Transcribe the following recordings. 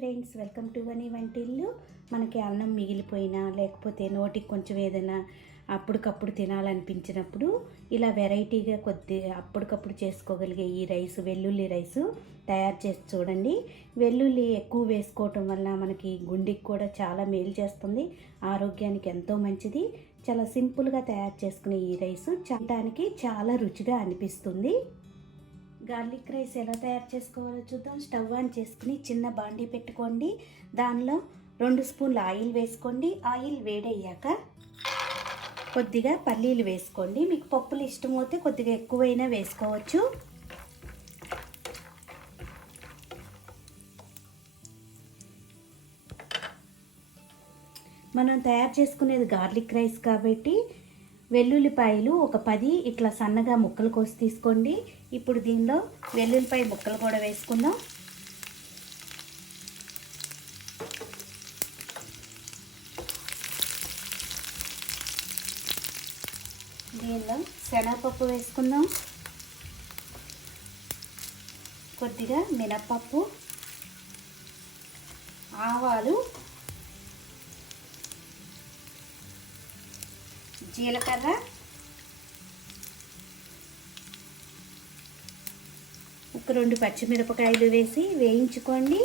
Friends, welcome to వని వంటిల్లు. మనకి అన్నం మిగిలిపోయినా లేకపోతే నోటికి కొంచెం ఏదైనా అప్పటికప్పుడు తినాలనిపించినప్పుడు ఇలా వెరైటీగా కొద్దిగా అప్పటికప్పుడు చేసుకోగలిగే ఈ రైస్, వెల్లుల్లి రైసు తయారు చేసి చూడండి. వెల్లుల్లి ఎక్కువ వేసుకోవటం వల్ల మనకి గుండెకి కూడా చాలా మేలు చేస్తుంది, ఆరోగ్యానికి ఎంతో మంచిది. చాలా సింపుల్గా తయారు చేసుకునే ఈ రైసు తినడానికి చాలా రుచిగా అనిపిస్తుంది. గార్లిక్ రైస్ ఎలా తయారు చేసుకోవాలో చూద్దాం. స్టవ్ ఆన్ చేసుకుని చిన్న బాండీ పెట్టుకోండి. దానిలో 2 స్పూన్ల ఆయిల్ వేసుకోండి. ఆయిల్ వేడయ్యాక కొద్దిగా పల్లీలు వేసుకోండి. మీకు పప్పులు ఇష్టమైతే కొద్దిగా ఎక్కువైనా వేసుకోవచ్చు. మనం తయారు చేసుకునేది గార్లిక్ రైస్ కాబట్టి వెల్లుల్లిపాయలు ఒక 10 ఇట్లా సన్నగా ముక్కలు కోసి తీసుకోండి. ఇప్పుడు దీనిలో వెల్లుల్లిపాయ ముక్కలు కూడా వేసుకుందాం. దీనిలో శనగపప్పు వేసుకుందాం, కొద్దిగా మినప్పప్పు, ఆవాలు, జీలకర్ర, ఒక 2 పచ్చిమిరపకాయలు వేసి వేయించుకోండి.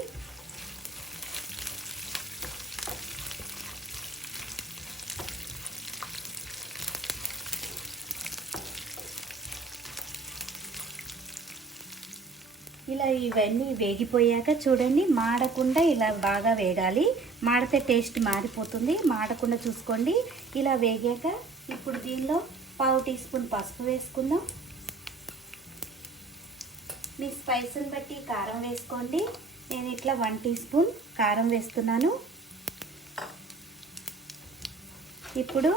ఇలా ఇవన్నీ వేగిపోయాక చూడండి, మాడకుండా ఇలా బాగా వేగాలి. మాడితే టేస్ట్ మారిపోతుంది, మాడకుండా చూసుకోండి. ఇలా వేగాక ఇప్పుడు దీనిలో 1/2 టీ స్పూన్ పసుపు వేసుకుందాం. మీ స్పైస్ని బట్టి కారం వేసుకోండి. నేను ఇట్లా 1 టీ స్పూన్ కారం వేస్తున్నాను. ఇప్పుడు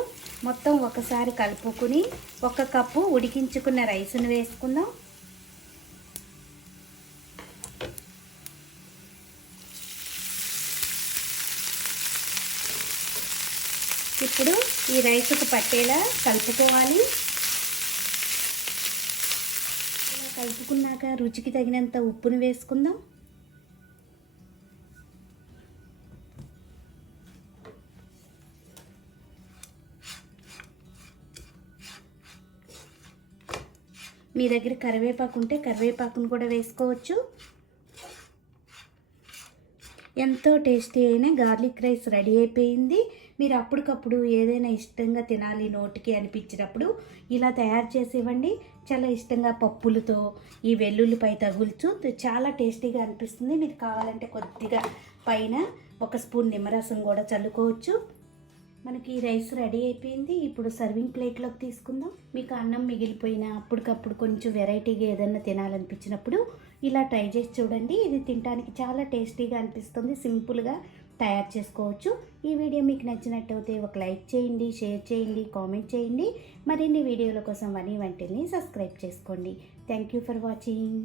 మొత్తం ఒకసారి కలుపుకుని 1 కప్పు ఉడికించుకున్న రైస్ను వేసుకుందాం. ఇప్పుడు ఈ రైస్కు పట్టేలా కలుపుకోవాలి. ఇలా కలుపుకున్నాక రుచికి తగినంత ఉప్పును వేసుకుందాం. మీ దగ్గర కరివేపాకు ఉంటే కరివేపాకును కూడా వేసుకోవచ్చు. ఎంతో టేస్టీ అయిన గార్లిక్ రైస్ రెడీ అయిపోయింది. మీరు అప్పటికప్పుడు ఏదైనా ఇష్టంగా తినాలి నోటికి అనిపించినప్పుడు ఇలా తయారు చేసి ఇవ్వండి. చాలా ఇష్టంగా పప్పులతో ఈ వెల్లుల్లిపై తగులుచు చాలా టేస్టీగా అనిపిస్తుంది. మీరు కావాలంటే కొద్దిగా పైన 1 స్పూన్ నిమ్మరసం కూడా చల్లుకోవచ్చు. మనకి ఈ రైస్ రెడీ అయిపోయింది. ఇప్పుడు సర్వింగ్ ప్లేట్లోకి తీసుకుందాం. మీకు అన్నం మిగిలిపోయినా అప్పటికప్పుడు కొంచెం వెరైటీగా ఏదైనా తినాలనిపించినప్పుడు ఇలా ట్రై చేసి చూడండి. ఇది తినడానికి చాలా టేస్టీగా అనిపిస్తుంది. సింపుల్గా తయారు చేసుకోవచ్చు. ఈ వీడియో మీకు నచ్చినట్టయితే ఒక లైక్ చేయండి, షేర్ చేయండి, కామెంట్ చేయండి. మరిన్ని వీడియోల కోసం వని వంటిల్ని సబ్స్క్రైబ్ చేసుకోండి. Thank you for watching.